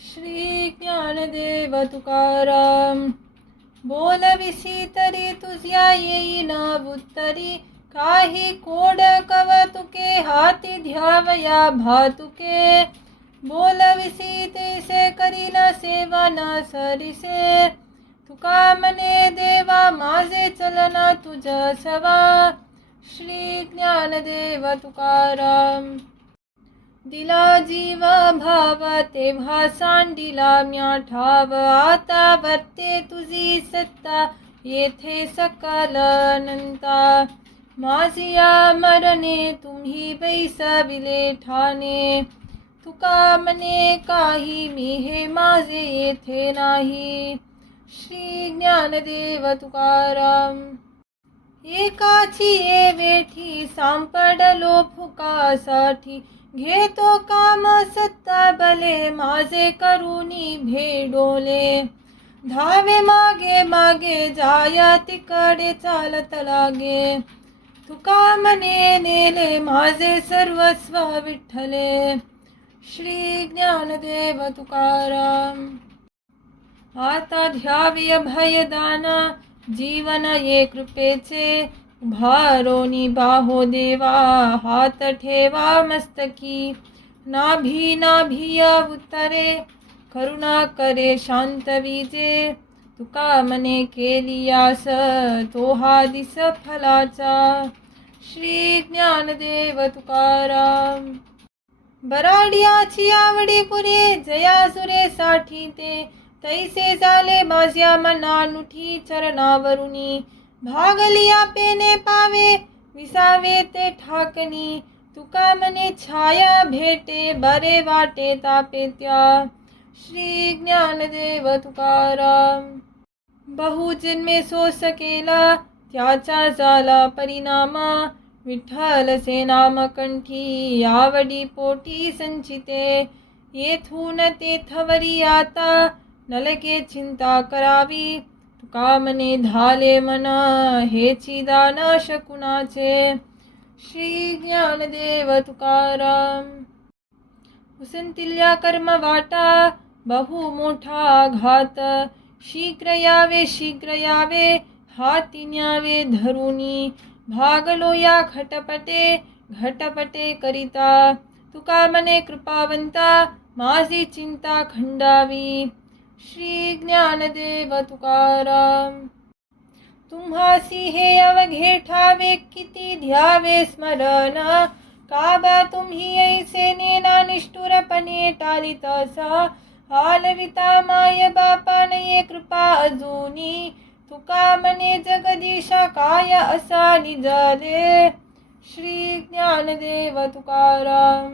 श्री ज्ञानदेव तुकाराम. बोलविसी तरी तुझ्या येईन उत्तरी, काही कोड कवतुके हाती ध्यावया भातुके. बोलविसी तेसे करीन सेवा न सरिसे, तुका मने देवा माझे चलना तुझ सवा. श्री ज्ञानदेव तुकाराम. दिला जीव भाव तेव्हा सांडिला म्या ठाव, आता वर्ते तुझी सत्ता येथे सकल अनंता. माझिया मरणे तुम्ही बैसविले ठाणे, तुका मने काही मी हे माझे येथे नाही. श्री ज्ञानदेव तुकाराम. एकाची ये वेठी सांपडलो फुकासाठी, घेतो काम सत्ता बले माझे करुणी भेडोले. धावे मागे मागे जाया तिकडे चालत लागे, तुका मने नेले माझे सर्वस्व विठ्ठले. श्री ज्ञानदेव तुकाराम. आता ध्यावी अभयदाना जीवन ये कृपेचे, उभारोनी बाहो देवा हात ठेवा मस्तकी. नाभी नाभिया उत्तरे करुणा करे शांत विजे, तुका मने केलियास तो हा दिस फलाचा. श्री ज्ञानदेव तुकाराम. बराडियाची आवडी पुरे जयासुरे साठी ते, तैसे झाले माझ्या मनानुठी चरणावरुनी. भागलिया पेने पावे विसावे ते ठाकणी, तुका मने छाया भेटे बरे वाटे तापे त्या. श्री ज्ञानदेव तुकाराम. बहुजन्मे सोस केला त्याचा झाला परिणाम, विठ्ठल से नाम कंठी आवडी पोटी संचिते. येथून तेथवरी आता नलके चिंता करावी, तुका मने धाले मन हेची दान शकुनाचे. श्री ज्ञानदेव तुकाराम. उसंतिल्या कर्म वाटा बहु मोठा घात, शीघ्र यावे हाती न्यावे धरुनी. भागलो या घटपटे करिता, तुका मने कृपावंता माझी चिंता खंडावी. श्री ज्ञानदेव तुकाराम. तुम्हासी हे अवघे ठावे किती ध्यावे स्मरण, काबा तुम्ही ऐसे नेना निष्ठुरपणे टालितसा. हालविता माय बापानये कृपा अजूनी, तुका मने जगदीशा काय असा निजले. श्री ज्ञानदेव तुकाराम.